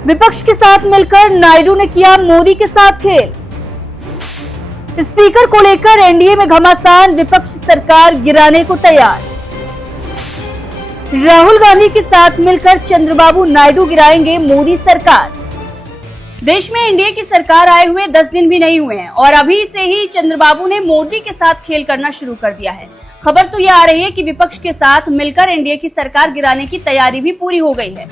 विपक्ष के साथ मिलकर नायडू ने किया मोदी के साथ खेल। स्पीकर को लेकर एनडीए में घमासान, विपक्ष सरकार गिराने को तैयार। राहुल गांधी के साथ मिलकर चंद्रबाबू नायडू गिराएंगे मोदी सरकार। देश में एनडीए की सरकार आए हुए 10 दिन भी नहीं हुए हैं और अभी से ही चंद्रबाबू ने मोदी के साथ खेल करना शुरू कर दिया है। खबर तो यह आ रही है कि विपक्ष के साथ मिलकर एनडीए की सरकार गिराने की तैयारी भी पूरी हो गई है।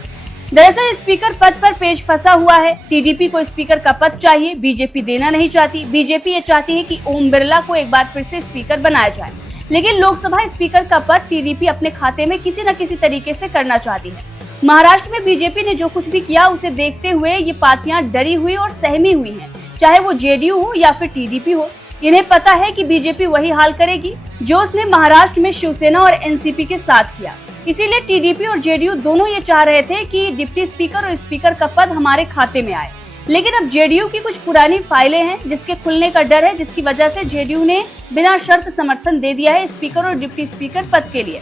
दरअसल स्पीकर पद पर पेच फंसा हुआ है। टीडीपी को स्पीकर का पद चाहिए, बीजेपी देना नहीं चाहती। बीजेपी ये चाहती है कि ओम बिरला को एक बार फिर से स्पीकर बनाया जाए, लेकिन लोकसभा स्पीकर का पद टीडीपी अपने खाते में किसी न किसी तरीके से करना चाहती है। महाराष्ट्र में बीजेपी ने जो कुछ भी किया उसे देखते हुए ये पार्टियां डरी हुई और सहमी हुई हैं, चाहे वो जेडीयू हो या फिर टीडीपी हो। इन्हें पता है कि बीजेपी वही हाल करेगी जो उसने महाराष्ट्र में शिवसेना और एनसीपी के साथ किया। इसीलिए टीडीपी और जेडीयू दोनों ये चाह रहे थे कि डिप्टी स्पीकर और स्पीकर का पद हमारे खाते में आए, लेकिन अब जेडीयू की कुछ पुरानी फाइलें हैं जिसके खुलने का डर है, जिसकी वजह से जेडीयू ने बिना शर्त समर्थन दे दिया है स्पीकर और डिप्टी स्पीकर पद के लिए।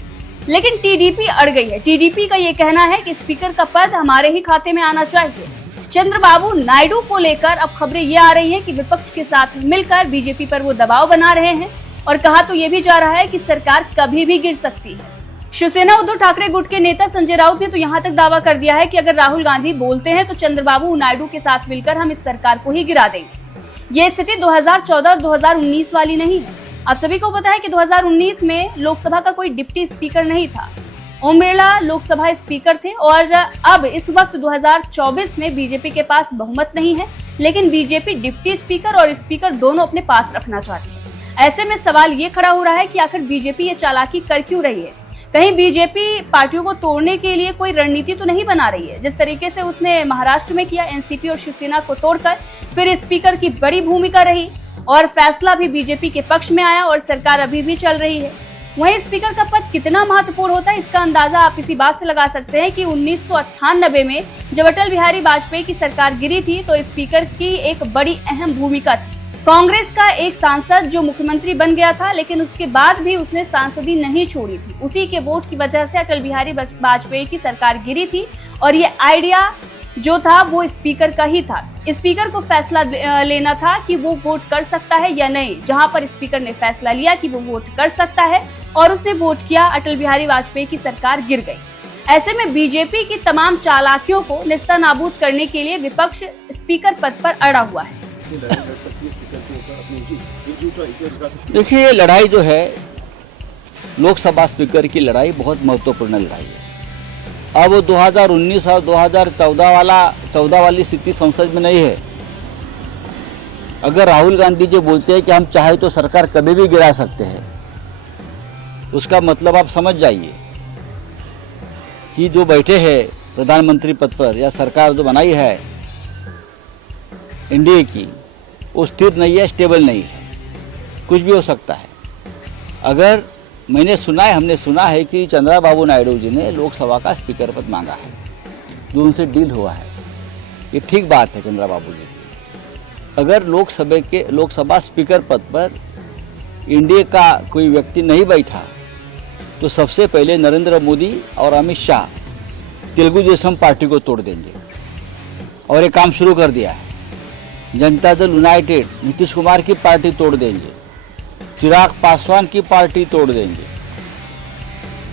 लेकिन टीडीपी अड़ गई है। टीडीपी का ये कहना है कि स्पीकर का पद हमारे ही खाते में आना चाहिए। चंद्रबाबू नायडू को लेकर अब खबरें ये आ रही हैं कि विपक्ष के साथ मिलकर बीजेपी पर वो दबाव बना रहे हैं और कहा तो ये भी जा रहा है कि सरकार कभी भी गिर सकती है। शिवसेना उद्धव ठाकरे गुट के नेता संजय राउत ने तो यहाँ तक दावा कर दिया है कि अगर राहुल गांधी बोलते हैं तो चंद्रबाबू नायडू के साथ मिलकर हम इस सरकार को ही गिरा देंगे। ये स्थिति 2014 और 2019 वाली नहीं है। आप सभी को पता है कि 2019 में लोकसभा का कोई डिप्टी स्पीकर नहीं था। ओम बिरला लोकसभा स्पीकर थे और अब इस वक्त 2024 में बीजेपी के पास बहुमत नहीं है, लेकिन बीजेपी डिप्टी स्पीकर और स्पीकर दोनों अपने पास रखना चाहती है। ऐसे में सवाल ये खड़ा हो रहा है कि आखिर बीजेपी ये चालाकी कर क्यों रही है? कहीं बीजेपी पार्टियों को तोड़ने के लिए कोई रणनीति तो नहीं बना रही है? जिस तरीके से उसने महाराष्ट्र में किया, एनसीपी और शिवसेना को तोड़कर, फिर स्पीकर की बड़ी भूमिका रही और फैसला भी बीजेपी के पक्ष में आया और सरकार अभी भी चल रही है। वहीं स्पीकर का पद कितना महत्वपूर्ण होता है इसका अंदाजा आप इसी बात से लगा सकते हैं कि 1998 में जब अटल बिहारी वाजपेयी की सरकार गिरी थी तो स्पीकर की एक बड़ी अहम भूमिका थी। कांग्रेस का एक सांसद जो मुख्यमंत्री बन गया था, लेकिन उसके बाद भी उसने सांसदी नहीं छोड़ी थी। उसी के वोट की वजह से अटल बिहारी वाजपेयी की सरकार गिरी थी और ये आइडिया जो था वो स्पीकर का ही था। स्पीकर को फैसला लेना था कि वो वोट कर सकता है या नहीं। जहां पर स्पीकर ने फैसला लिया कि वो वोट कर सकता है और उसने वोट किया, अटल बिहारी वाजपेयी की सरकार गिर गई। ऐसे में बीजेपी की तमाम चालाकियों को निस्तानाबूद करने के लिए विपक्ष स्पीकर पद पर अड़ा हुआ है। देखिए, ये लड़ाई जो है लोकसभा स्पीकर की लड़ाई बहुत महत्वपूर्ण लड़ाई है। अब 2019 और 2014 वाली स्थिति संसद में नहीं है। अगर राहुल गांधी जी बोलते हैं कि हम चाहे तो सरकार कभी भी गिरा सकते हैं, उसका मतलब आप समझ जाइए कि जो बैठे हैं प्रधानमंत्री पद पर या सरकार जो बनाई है एनडीए की, वो स्थिर नहीं है, स्टेबल नहीं है, कुछ भी हो सकता है। अगर हमने सुना है कि चंद्रबाबू नायडू जी ने लोकसभा का स्पीकर पद मांगा है, जो उनसे डील हुआ है। ये ठीक बात है चंद्रबाबू जी की। अगर लोकसभा स्पीकर पद पर एनडीए का कोई व्यक्ति नहीं बैठा तो सबसे पहले नरेंद्र मोदी और अमित शाह तेलुगु देशम पार्टी को तोड़ देंगे और ये काम शुरू कर दिया है। जनता दल यूनाइटेड नीतीश कुमार की पार्टी तोड़ देंगे, चिराग पासवान की पार्टी तोड़ देंगे,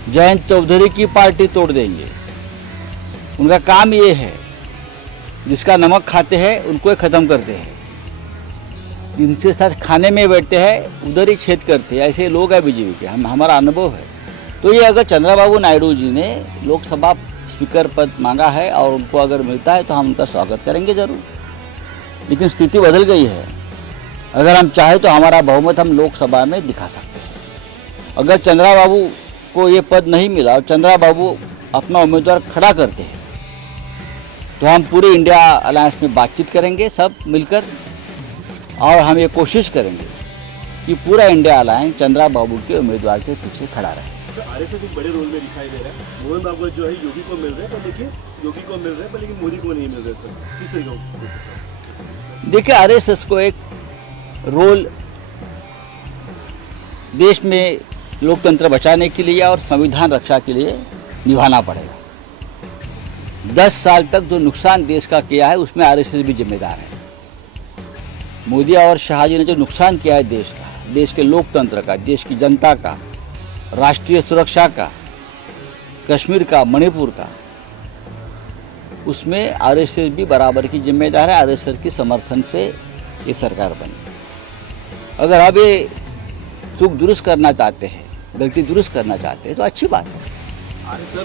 जयंत चौधरी की पार्टी तोड़ देंगे। उनका काम ये है, जिसका नमक खाते हैं उनको ही खत्म करते हैं, जिनके साथ खाने में बैठते हैं उधर ही छेद करते हैं। ऐसे लोग हैं बीजेपी के, हमारा अनुभव है। तो ये अगर चंद्रबाबू नायडू जी ने लोकसभा स्पीकर पद मांगा है और उनको अगर मिलता है तो हम उनका स्वागत करेंगे जरूर। लेकिन स्थिति बदल गई है। अगर हम चाहें तो हमारा बहुमत हम लोकसभा में दिखा सकते हैं। अगर चंद्रबाबू को ये पद नहीं मिला और चंद्रबाबू अपना उम्मीदवार खड़ा करते हैं तो हम पूरे इंडिया अलायंस में बातचीत करेंगे सब मिलकर, और हम ये कोशिश करेंगे कि पूरा इंडिया अलायंस चंद्रबाबू के उम्मीदवार के पीछे खड़ा रहे। तो आरएसएस एक बड़े रोल में दिखाई दे रहा है। मोहन बाबू जो है योगी को मिल रहे हैं, पर देखिए योगी को मिल रहे हैं पर लेकिन मोदी को नहीं मिल रहे सर। किस तरीके? देखिए, आरएसएस को एक रोल देश में लोकतंत्र बचाने के लिए और संविधान रक्षा के लिए निभाना पड़ेगा। 10 साल तक जो नुकसान देश का किया है उसमें आरएसएस भी जिम्मेदार है। मोदी और शाह जी ने जो नुकसान किया है देश का, देश के लोकतंत्र का, देश की जनता का, राष्ट्रीय सुरक्षा का, कश्मीर का, मणिपुर का, उसमें आरएसएस भी बराबर की जिम्मेदार है। आरएसएस के समर्थन से ये सरकार बनी। अगर आप ये चूक दुरुस्त करना चाहते हैं, गलती दुरुस्त करना चाहते हैं तो अच्छी बात है। सर